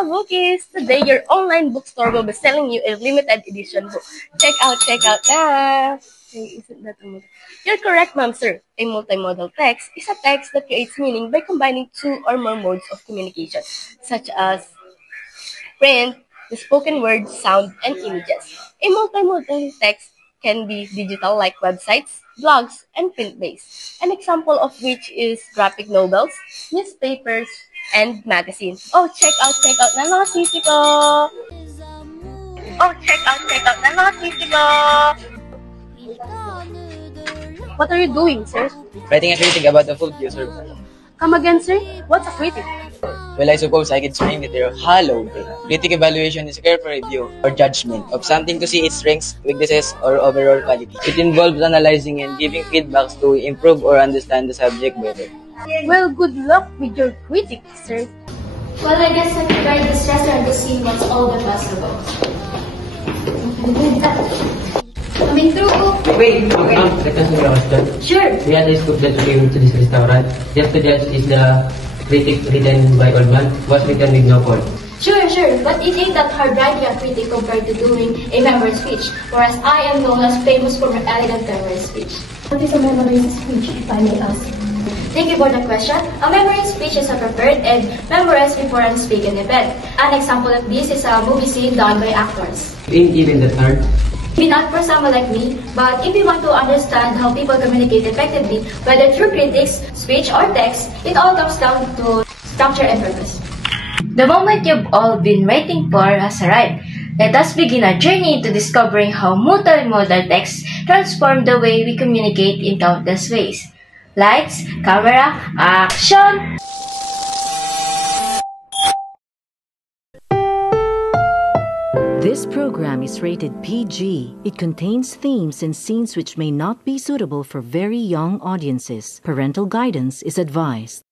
Kabukis! Today, your online bookstore will be selling you a limited edition book. Check out na! Hey, isn't that a multi? You're correct, ma'am, sir. A multimodal text is a text that creates meaning by combining two or more modes of communication, such as print, the spoken word, sound, and images. A multimodal text can be digital like websites, blogs, and print-based. An example of which is graphic novels, newspapers, and magazines. Oh, check out na mga sisi ko! Oh, check out na mga sisi ko! What are you doing, sir? Writing a critic about the food you serve. Come again, sir? What's a critic? Well, I suppose I could frame it here. Hello. Critic evaluation is a careful review or judgment of something to see its strengths, weaknesses, or overall quality. It involves analyzing and giving feedbacks to improve or understand the subject better. Well, good luck with your critic, sir. Well, I guess I could write this restaurant to see what's all the fuss about. Coming through. Wait, let us know your question. Sure. We had a scoop that came to this restaurant. Just to judge is the critic written by Oldman was written with no fault. Sure. But it ain't that hard writing a critic compared to doing a memory speech, whereas I am known as famous for my elegant memory speech. What is a memory speech, if I may ask? Thank you for the question. A memory speech is a prepared and memorized before a spoken event. An example of this is a movie scene done by actors. Ain't even that hard. Maybe not for someone like me, but if you want to understand how people communicate effectively, whether through critics, speech, or text, it all comes down to structure and purpose. The moment you've all been waiting for has arrived. Let us begin our journey into discovering how multimodal text transform the way we communicate in countless ways. Lights, camera, action! This program is rated PG. It contains themes and scenes which may not be suitable for very young audiences. Parental guidance is advised.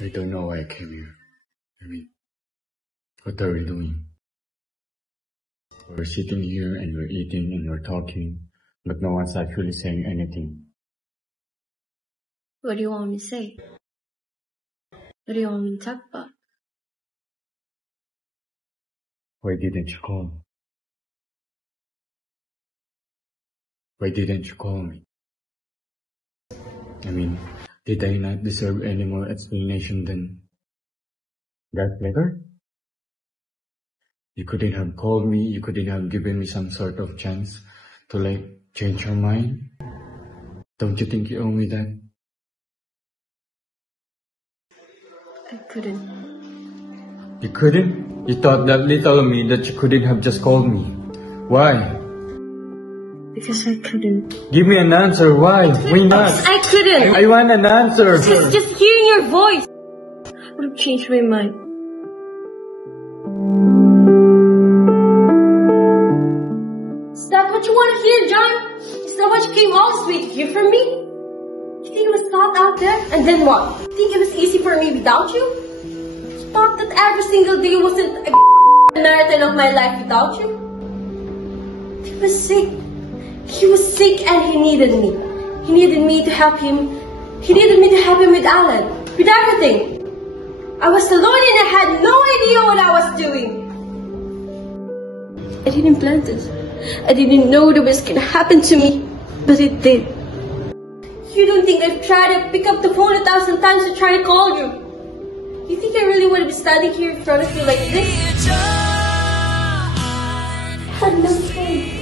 I don't know why I came here. What are we doing? We're sitting here and we're eating and we're talking, but no one's actually saying anything. What do you want me to say? What do you want me to talk about? Why didn't you call me? Why didn't you call me? Did I not deserve any more explanation than that letter? You couldn't have called me, you couldn't have given me some sort of chance to change your mind? Don't you think you owe me that? I couldn't. You couldn't? You thought that little of me that you couldn't have just called me. Why? Because I couldn't. Give me an answer, why? Why not? I couldn't! I want an answer! Just hearing your voice would have changed my mind. Is that what you want to hear, John? Is that what you came all this way to hear from me? You think it was thought out there? And then what? You think it was easy for me without you? You thought that every single day wasn't a marathon of my life without you? He was sick. He was sick and he needed me. He needed me to help him. He needed me to help him with Alan. With everything. I was alone and I had no idea what I was doing. I didn't plan this. I didn't know that was gonna happen to me, but it did. You don't think I've tried to pick up the phone 1,000 times to try to call you? You think I really want to be standing here in front of you like this? I had no choice.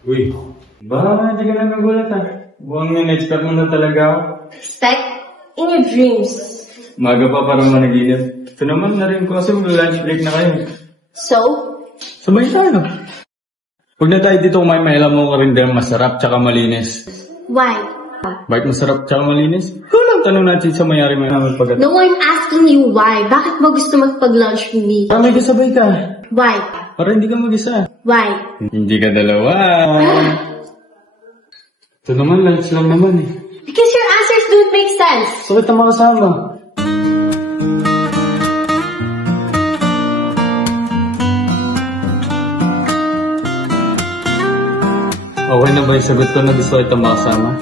Uy, baka hindi ka lang nagulat ah. Buwang in-expect mo na talaga ako. Expect in your dreams. Maga pa parang managinip. Ito naman na rin ko kasi lunch break na kayo. So? Sabay tayo. Huwag na tayo dito kumain, may alam mo ka rin din masarap tsaka malinis. Why? Bakit masarap tsaka malinis? Ikaw lang tanong natin sa mayari mo naman pagkat. No, I'm asking you why. Bakit mo gusto magpag-lunch with me? Para may kasabay ka. Why? Para hindi ka mag-isa. Why? Hindi ka dalawa. Ito naman, lunch lang naman eh. Because your answers don't make sense. So kita makasama. Okay na ba yung sagot ko na gusto kita makasama?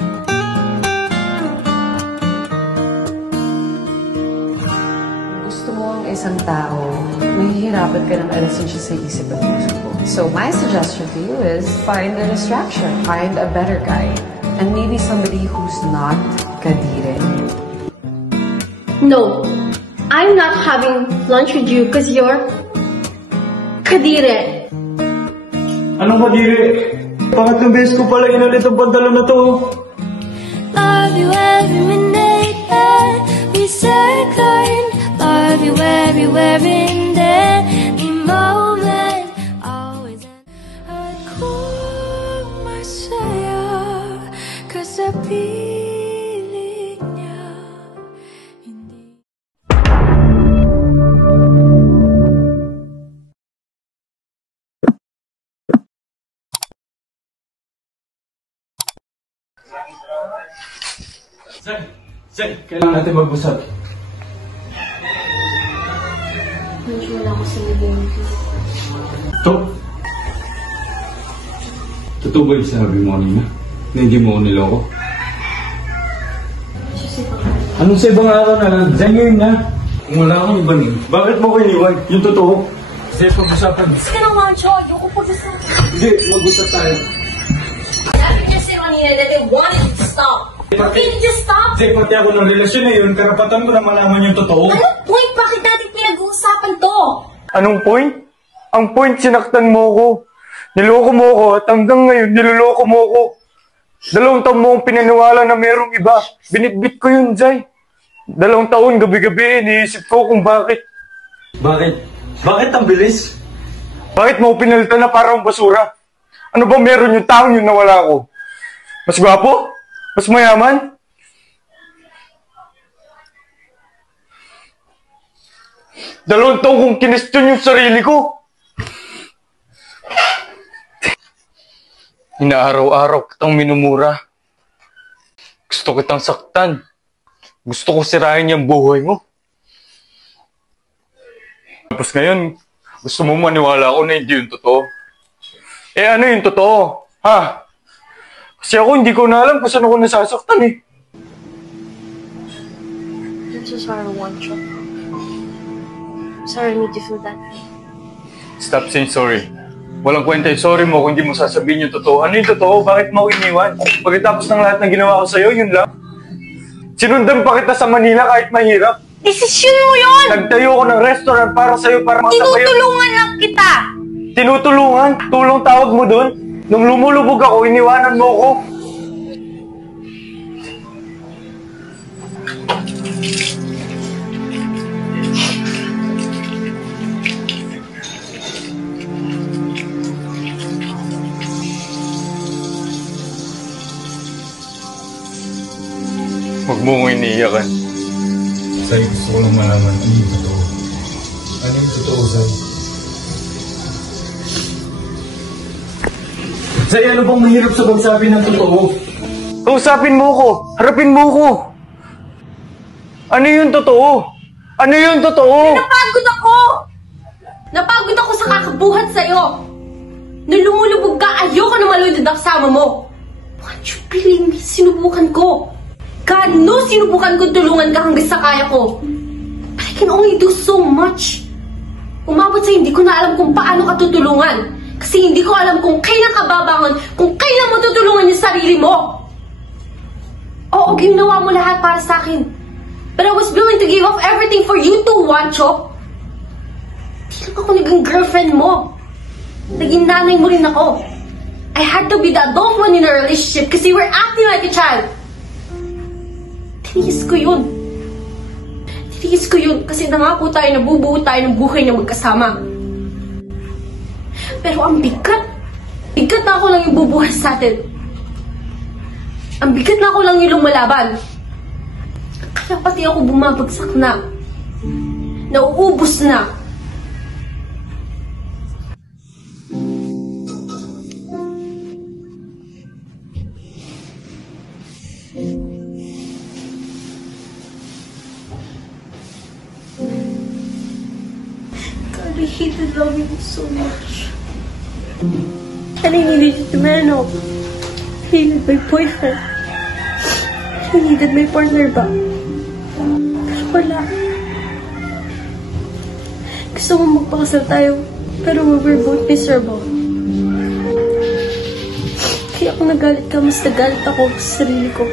Gusto mo ang isang tao, mahihirapan ka ng alisin siya sa isip at puso ko. So my suggestion to you is find a distraction, find a better guy, and maybe somebody who's not kadire. No, I'm not having lunch with you because you're kadire. Anong kadiri? Pangatlong beses ko pala inalit ang pantalon na to. Love you every minute that we second. Love you everywhere in any moment. Always at core masaya kasi piling niya hindi. Zay, kailangan natin mag-usap. Medyo wala ko sa ibig. Totoo ba yung sinabi mo kanina? Na hindi mo ako niloko? Anong sa ibang araw na lang? Zay, ngayon na. Kung wala akong iba niyo, bakit mo ko iniwan? Yung totoo. Zay, pag-usapan. Gusto ka ng mancho. Ayoko pag-usapan. Hindi, mag-usap tayo. Sabi niya sa kanina that they wanted to stop. Can you just stop? Zay, pati ako ng relasyon na yun, karapatan ko na malaman yung totoo. Anong point? Bakit natin pinag-uusapan to? Anong point? Ang point, sinaktan mo ko. Niloko mo ko at hanggang ngayon, niloloko mo ko. 2 taon mo akong pinaniwala na merong iba. Binitbit ko yun, Zay. 2 taon, gabi-gabi, iniisip ko kung bakit. Bakit? Bakit ang bilis? Bakit mo pinalitan na parang basura? Ano ba meron yung taong yun na wala ko? Mas gwapo? Mas mayaman? Dalawang taon kong kinestyon yung sarili ko. Inaaraw-araw kitang minumura. Gusto kitang saktan. Gusto ko sirain yung buhay mo. Tapos ngayon, gusto mo maniwala ako na hindi yung totoo. Eh ano yung totoo? Ha? Kasi ako hindi ko na alam kung saan ako nasasaktan eh. I'm so sorry, Wancho. Sorry I made you feel that way. Stop saying sorry. Walang kwenta yung sorry mo kung hindi mo sasabihin yung totoo. Ano yung totoo? Bakit mo iniwan? Pagkatapos ng lahat ng ginawa ko sa'yo, yun lang. Sinundan pa kita sa Manila kahit mahirap. Desisyon mo yun! Nagtayo ko ng restaurant para sa'yo para makasabayan. Tinutulungan lang kita! Tinutulungan? Tulong tawag mo dun? Nung lumulubog ako, iniwanan mo ako. Huwag mo kong iniiyakan. Zay, gusto ko lang malaman ano yung totoo. Ano yung totoo, Zay? Zay, ano bang mahirap sa pagsabi ng totoo? Kausapin mo ko! Harapin mo ko! Ano yung totoo? Ano yung totoo? Napagod ako! Napagod ako sa kakabuhat sa'yo! Nung lumulubog ka, ayoko na malunod ang kasama mo! What you believe me? Sinubukan ko! God knows sinubukan ko tulungan ka hanggang sa kaya ko! But I can only do so much! Umabot sa hindi ko na alam kung paano ka tutulungan! Kasi hindi ko alam kung kailan ka babangon, kung kailan mo tutulungan yung sarili mo! Oo, ginawa mo lahat para sa akin. But I was willing to give up everything for you too, Wancho. Di lang ako naging girlfriend mo. Naging nanay mo rin ako. I had to be the adult one in a relationship because you were acting like a child. Tiniis ko yun. Tiniis ko yun kasi nangako tayo na bubuo tayo ng buhay na magkasama. Pero ang bigat. Bigat na ako lang yung bubuhay sa atin. Ang bigat na ako lang yung lumalaban. Kaya pati ako bumabagsak na. Nauubos na. God, I hated loving you so much. And I needed you to man up. I needed my boyfriend. I needed my partner back. Pero wala. Gusto mo magpakasal tayo, pero we were both miserable. Kaya kung nagalit ka, mas nagalit ako sa sarili ko.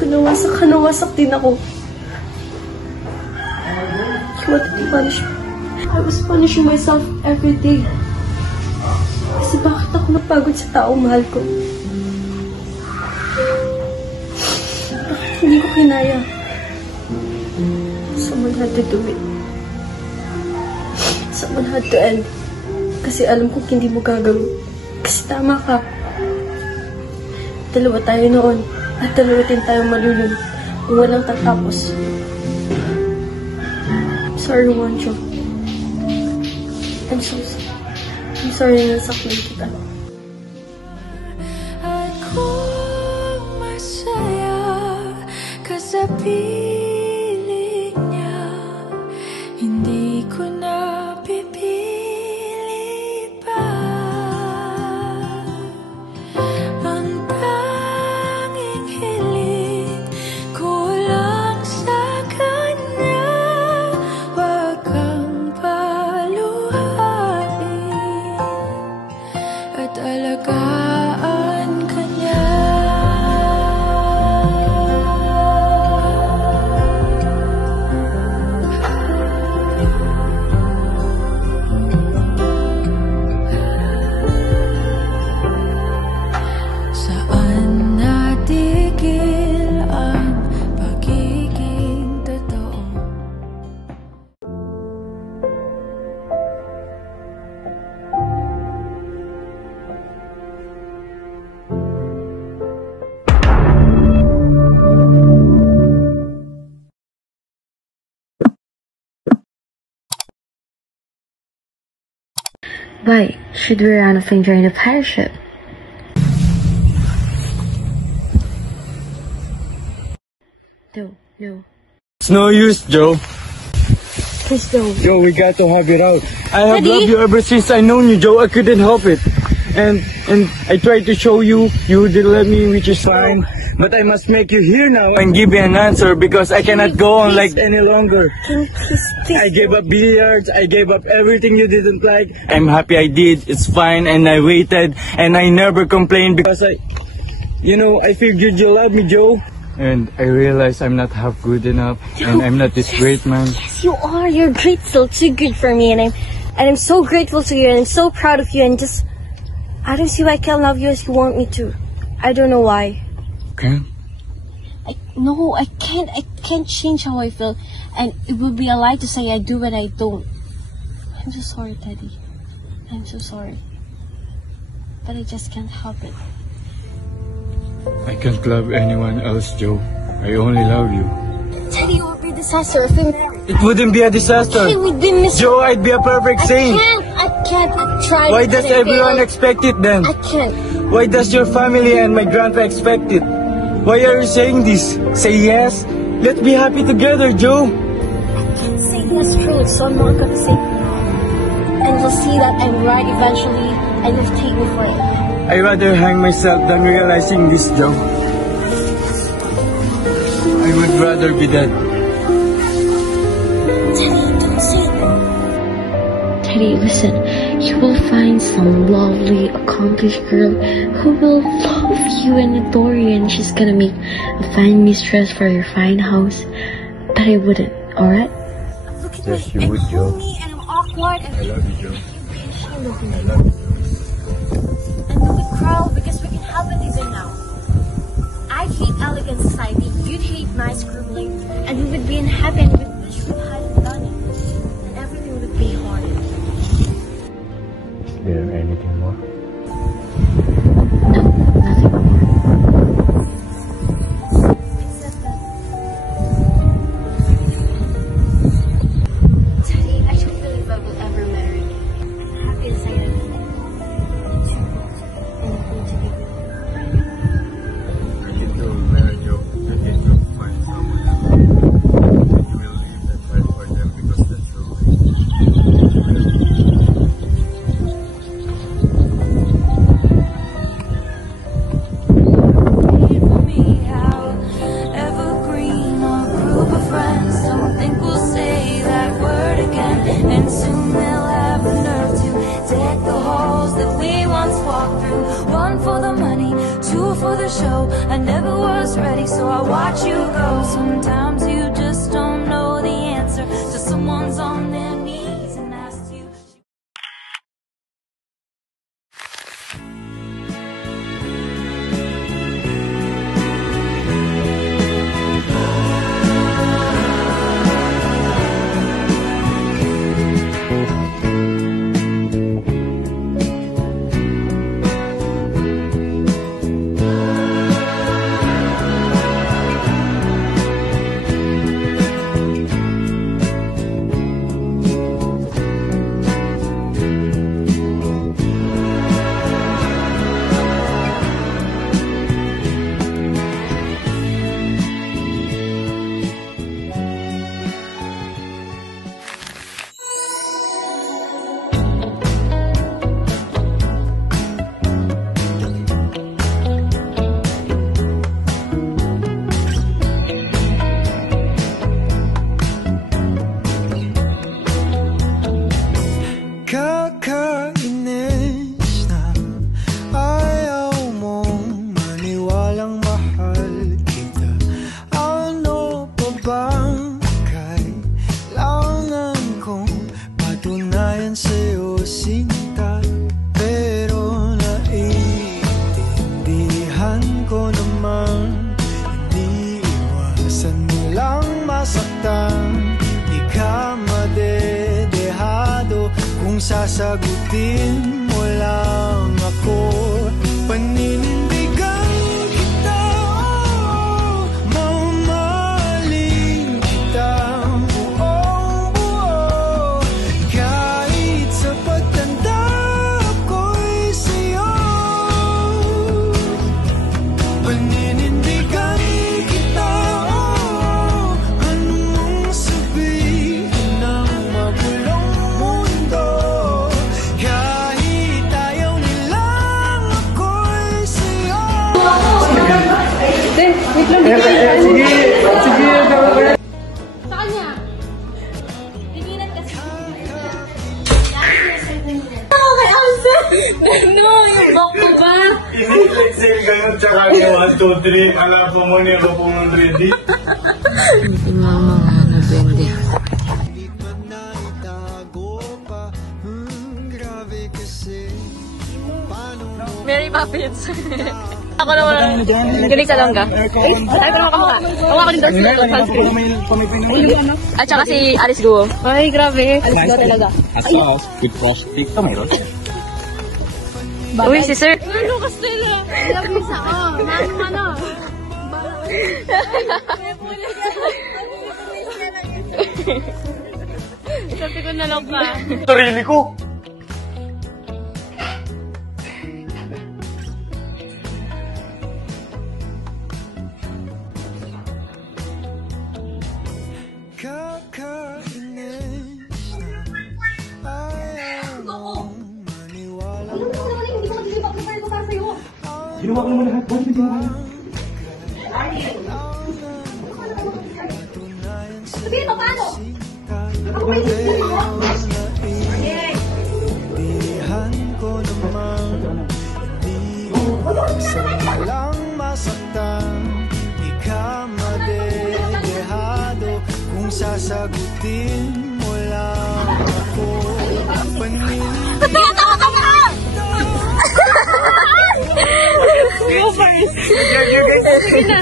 Kung nawasak ka, nawasak din ako. You wanted to punish me. I was punishing myself every day. Kasi bakit ako napagod sa taong mahal ko? Bakit hindi ko kinaya? Someone had to do it. Someone had to end. Kasi alam ko hindi mo gagawin. Kasi tama ka. Dalawa tayo noon. At dalawa din tayong malulun. Kung walang tatapos. I'm sorry, Juancho. I'm so sorry. I'm sorry na nasaktan kita. At kung masaya ka sa piling niya, hindi ko na pipilit pa. Ang tanging hiling ko lang sa kanya, wag kang paluhain at alagaan ka niya. Saan natigil ang pagiging totoo? Why should we run off and join the pirate ship? No. It's no use, Joe. Please don't. Joe, we got to have it out. I have Daddy? loved you ever since I known you, Joe. I couldn't help it. And I tried to show you, you didn't let me, which is fine. But I must make you here now and give you an answer because I cannot go on like any longer. Can you please I gave up billiards, I gave up everything you didn't like. I'm happy I did, it's fine, and I waited, and I never complained because I figured you love me, Joe. And I realized I'm not half good enough, and I'm not this great man. Yes, you are. You're great, still too good for me, and I'm so grateful to you, and I'm so proud of you, and just I don't see why I can't love you as you want me to. I don't know why. Okay? No, I can't. I can't change how I feel, and it would be a lie to say I do when I don't. I'm so sorry, Teddy. I'm so sorry, but I just can't help it. I can't love anyone else, Joe. I only love you. Teddy, it would be a disaster if we married. It wouldn't be a disaster. Hey, we didn't miss. Joe, I'd be a perfect saint. I can't. I tried. Why does and I everyone failed. expect it then? I can't. Why does your family and my grandpa expect it? Why are you saying this? Say yes. Let's be happy together, Joe. I can't say that's true, so I'm not gonna say no. And you'll see that I'm right eventually, and you'll take me for it. I'd rather hang myself than realizing this, Joe. I would rather be dead. Teddy, don't say that. Teddy, listen. You will find some lovely, accomplished girl who will love you and adore you, and she's gonna make a fine mistress for your fine house. But I wouldn't, alright? Look at Yes, me. you would, Joe. And I'm awkward. And I love you, Joe. I love you. the show. I never was ready, so I watch you go. Sometimes you just don't know the answer to someone's on their knees and asks you. Kakainis na ayaw mong maniwalang mahal kita. Ano pa bang kailangan kong patunayan sa'yo, sinta? Pero naiintindihan ko naman, iniiwasan mo lang masaktan. Di ka madedehado kung sasagutin mo lang ako. Paninindigan kita, oh, mamahalin kita buong buo. Kahit sa pagtanda ko'y sa'yo. Paninindigan kita, oh, anong sabihin ng magulong mundo. Kahit ayaw nilang ako'y sa'yo. Wait lang, Sige. Sa kanya. Tigilan kasi. Oh, kay Alza! No, yung bok mo ba? Ini-flexing ganun tsaka yung 1, 2, 3. Alam pa mo niya po ng ready. Hindi mama nga na bende. Mary Poppins. Ako naman. Galing sa langga. Ay, pero makamukha. Makamukha ko din daw sila. At saka si Alice Guo. Ay, grabe. Alice Guo talaga. Sauce with plastic tomato. Uy, si Sir. Ano ka sila? Labis ako. Ano? Sabi ko na lang pa. Sarili ko. Kakainis na ayaw mong maniwalang Hindi ko mag-isip ako para sa'yo. Ginawa ko naman lahat. Bakit hindi mo kaya? Sabihin mo, paano? Ako may isip mo. Naiintindihan ko naman, iniiwasan mo lang masaktan. Di ka madedehado kung sasagutin mo lang ako. Paninindigan Go first. Sige na.